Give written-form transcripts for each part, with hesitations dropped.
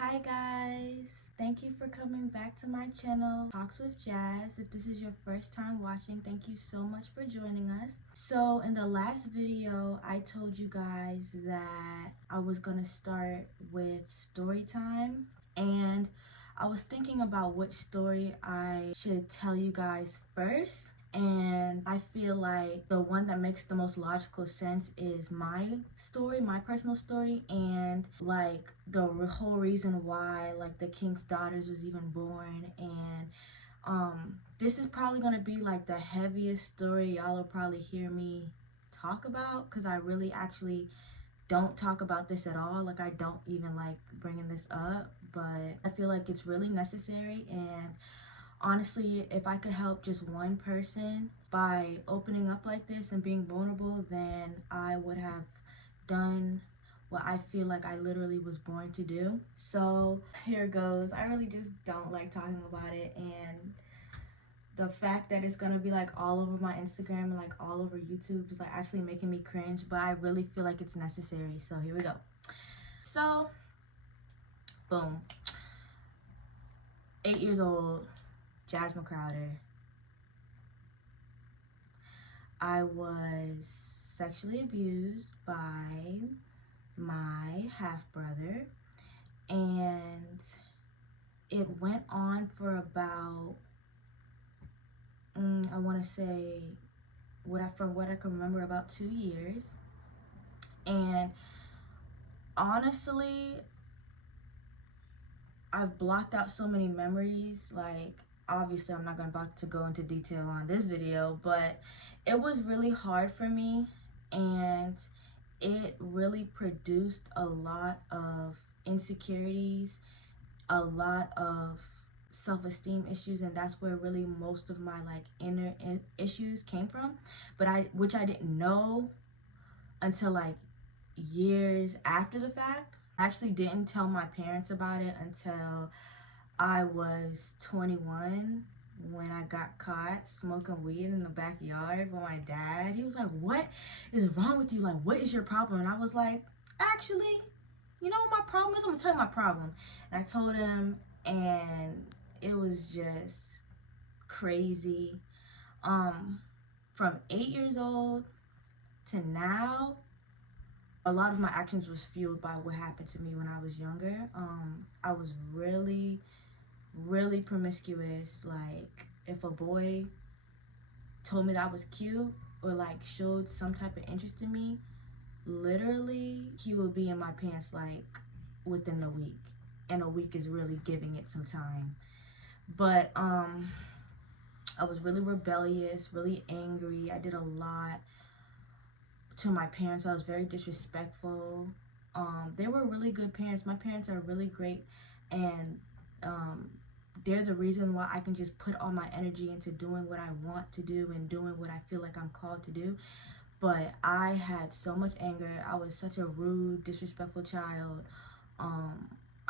Hi guys, thank you for coming back to my channel Talks with Jazz. If this is your first time watching, thank you so much for joining us. So in the last video I told you guys that I was gonna start with story time, and I was thinking about which story I should tell you guys first, and I feel like the one that makes the most logical sense is my story, my personal story, and like the whole reason why like the King's Daughters was even born. And this is probably gonna be like the heaviest story y'all will probably hear me talk about, because I really actually don't talk about this at all. Like, I don't even like bringing this up, but I feel like it's really necessary. And honestly, if I could help just one person by opening up like this and being vulnerable, then I would have done what I feel like I literally was born to do. So here goes. I really just don't like talking about it, and the fact that it's gonna be like all over my Instagram and like all over YouTube is like actually making me cringe, but I really feel like it's necessary. So here we go. So boom, 8 years old, Jasmine Crowder. I was sexually abused by my half brother, and it went on for about I want to say, from what I can remember, about 2 years. And honestly, I've blocked out so many memories. Like, obviously I'm not about to go into detail on this video, but it was really hard for me, and it really produced a lot of insecurities, a lot of self-esteem issues, and that's where really most of my like inner issues came from, but which I didn't know until like years after the fact. I actually didn't tell my parents about it until I was 21, when I got caught smoking weed in the backyard with my dad. He was like, "What is wrong with you? Like, what is your problem?" And I was like, "Actually, you know what my problem is? I'm gonna tell you my problem." And I told him, and it was just crazy. From 8 years old to now, a lot of my actions was fueled by what happened to me when I was younger. I was really promiscuous. Like, if a boy told me that I was cute or like showed some type of interest in me, literally he would be in my pants like within a week. And a week is really giving it some time. But I was really rebellious, really angry. I did a lot to my parents. I was very disrespectful. They were really good parents. My parents are really great, and they're the reason why I can just put all my energy into doing what I want to do and doing what I feel like I'm called to do. But I had so much anger. I was such a rude, disrespectful child.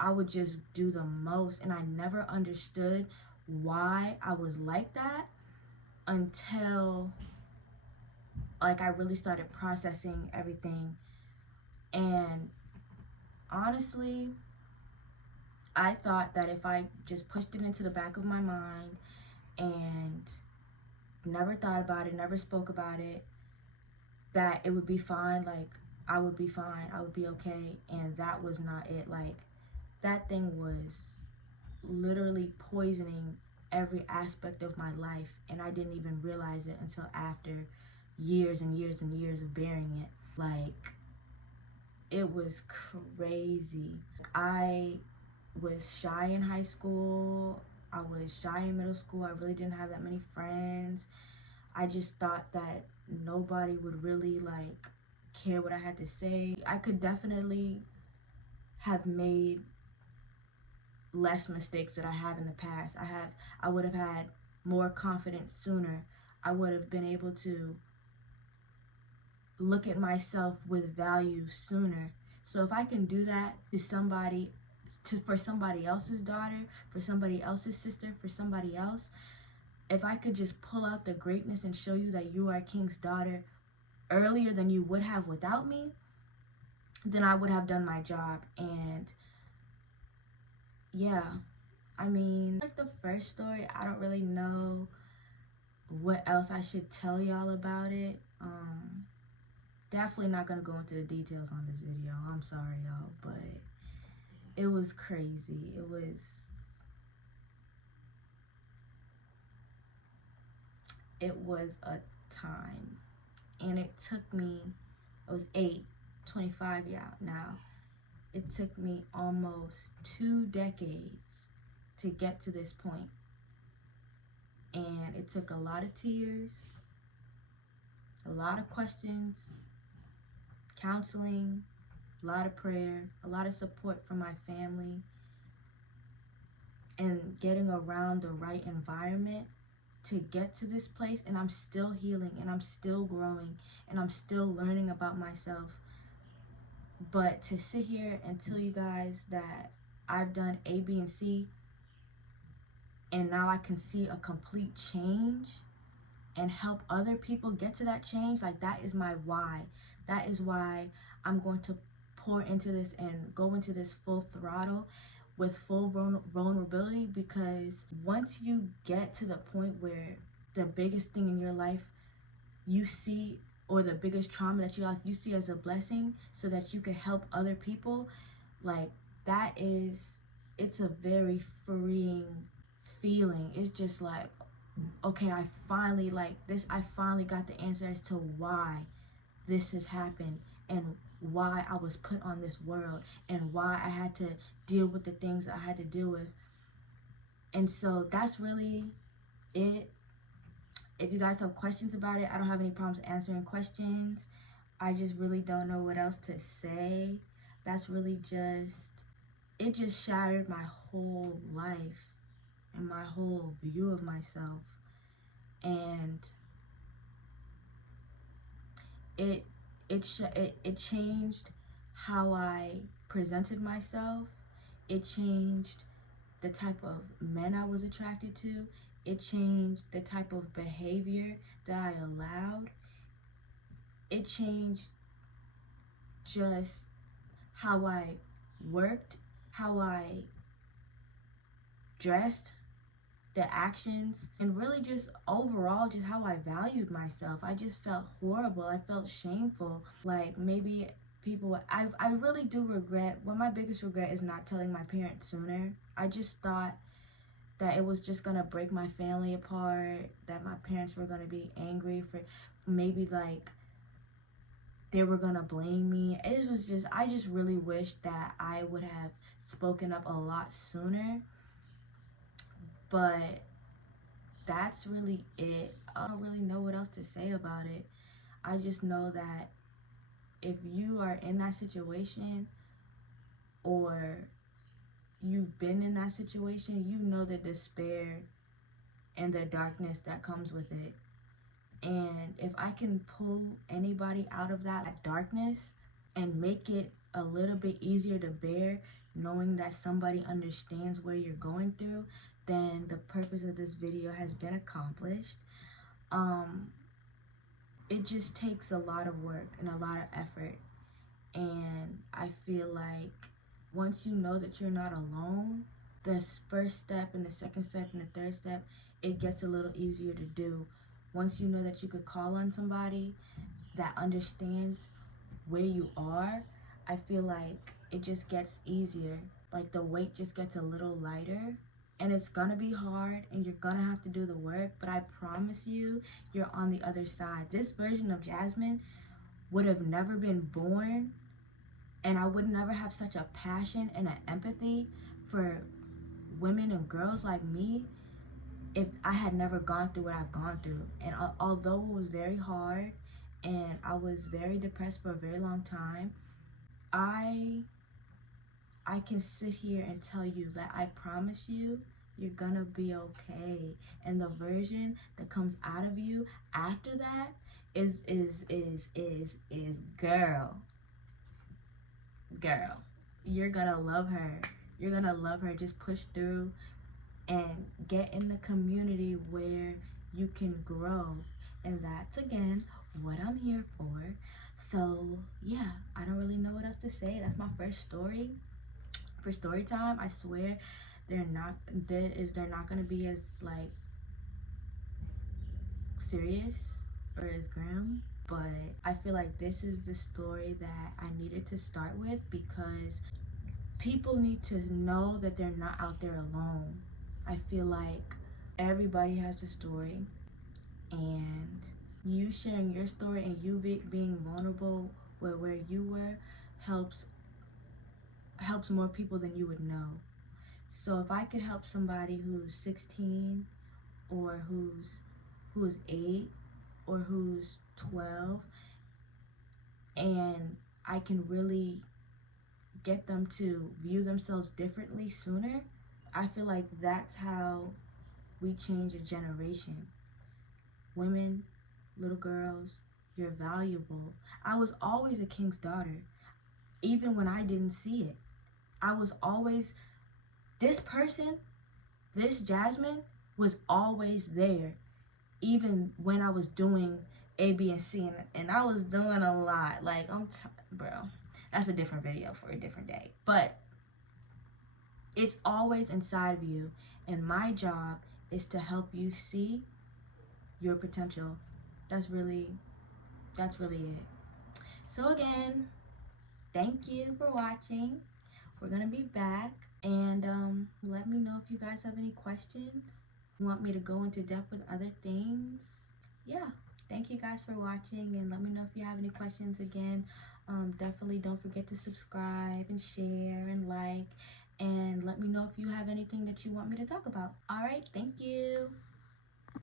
I would just do the most, and I never understood why I was like that until like I really started processing everything. And honestly, I thought that if I just pushed it into the back of my mind and never thought about it, never spoke about it, that it would be fine. Like, I would be fine, I would be okay. And that was not it. Like, that thing was literally poisoning every aspect of my life, and I didn't even realize it until after years and years and years of bearing it. Like, it was crazy. I was shy in high school. I was shy in middle school. I really didn't have that many friends. I just thought that nobody would really like care what I had to say. I could definitely have made less mistakes that I have in the past. I would have had more confidence sooner. I would have been able to look at myself with value sooner. So if I can do that to somebody, for somebody else's daughter, for somebody else's sister, for somebody else, if I could just pull out the greatness and show you that you are a king's daughter earlier than you would have without me, then I would have done my job. And yeah, I mean, like the first story, I don't really know what else I should tell y'all about it. Definitely not gonna go into the details on this video. I'm sorry, y'all, but it was crazy. It was a time, and it took me. I was 8, 25 now. It took me almost 2 decades to get to this point, and it took a lot of tears, a lot of questions, counseling, a lot of prayer, a lot of support from my family, and getting around the right environment to get to this place. And I'm still healing, and I'm still growing, and I'm still learning about myself. But to sit here and tell you guys that I've done A, B, and C, and now I can see a complete change and help other people get to that change, like, that is my why. That is why I'm going to pour into this and go into this full throttle with full vulnerability, because once you get to the point where the biggest thing in your life you see, or the biggest trauma that you see as a blessing so that you can help other people, like, it's a very freeing feeling. It's just like, okay, I finally got the answer as to why this has happened, and why I was put on this world, and why I had to deal with the things I had to deal with. And so that's really it. If you guys have questions about it, I don't have any problems answering questions. I just really don't know what else to say. That's really it just shattered my whole life and my whole view of myself. And it changed how I presented myself. It changed the type of men I was attracted to. It changed the type of behavior that I allowed. It changed just how I worked, how I dressed, the actions, and really just overall just how I valued myself. I just felt horrible. I felt shameful. Like, maybe I really do regret, my biggest regret is not telling my parents sooner. I just thought that it was just gonna break my family apart, that my parents were gonna be angry for, maybe like they were gonna blame me. I just really wish that I would have spoken up a lot sooner. But that's really it. I don't really know what else to say about it. I just know that if you are in that situation, or you've been in that situation, you know the despair and the darkness that comes with it. And if I can pull anybody out of that darkness and make it a little bit easier to bear, knowing that somebody understands what you're going through, then the purpose of this video has been accomplished. It just takes a lot of work and a lot of effort. And I feel like once you know that you're not alone, the first step and the second step and the third step, it gets a little easier to do. Once you know that you could call on somebody that understands where you are, I feel like it just gets easier. Like, the weight just gets a little lighter. And it's gonna be hard, and you're gonna have to do the work, but I promise you, you're on the other side. This version of Jasmine would have never been born, and I would never have such a passion and an empathy for women and girls like me if I had never gone through what I've gone through. And although it was very hard, and I was very depressed for a very long time, I can sit here and tell you that I promise you, you're gonna be okay. And the version that comes out of you after that is girl. You're gonna love her. You're gonna love her. Just push through and get in the community where you can grow. And that's, again, what I'm here for. So yeah, I don't really know what else to say. That's my first story. for story time, I swear they're not gonna be as like serious or as grim, but I feel like this is the story that I needed to start with because people need to know that they're not out there alone. I feel like everybody has a story, and you sharing your story and you being vulnerable with where you were helps more people than you would know. So if I could help somebody who's 16 or who's 8 or who's 12, and I can really get them to view themselves differently sooner, I feel like that's how we change a generation. Women, little girls, you're valuable. I was always a king's daughter, even when I didn't see it. I was always, this person, this Jasmine, was always there, even when I was doing A, B, and C, and I was doing a lot. Like, bro, that's a different video for a different day. But it's always inside of you, and my job is to help you see your potential. That's really it. So again, thank you for watching. We're gonna be back, and let me know if you guys have any questions. You want me to go into depth with other things? Yeah. Thank you guys for watching, and let me know if you have any questions. Again, definitely don't forget to subscribe and share and like, and let me know if you have anything that you want me to talk about. All right, thank you.